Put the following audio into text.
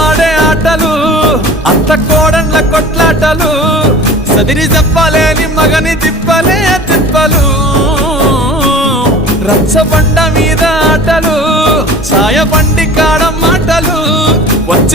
ఆడే ఆటలు అత్త కోడన్ల కొట్లాటలు సదిరి చెప్పలేని మగని తిప్పలే తిప్పలు రచ్చబండ మీద ఆటలు ఛాయ బండి కాడ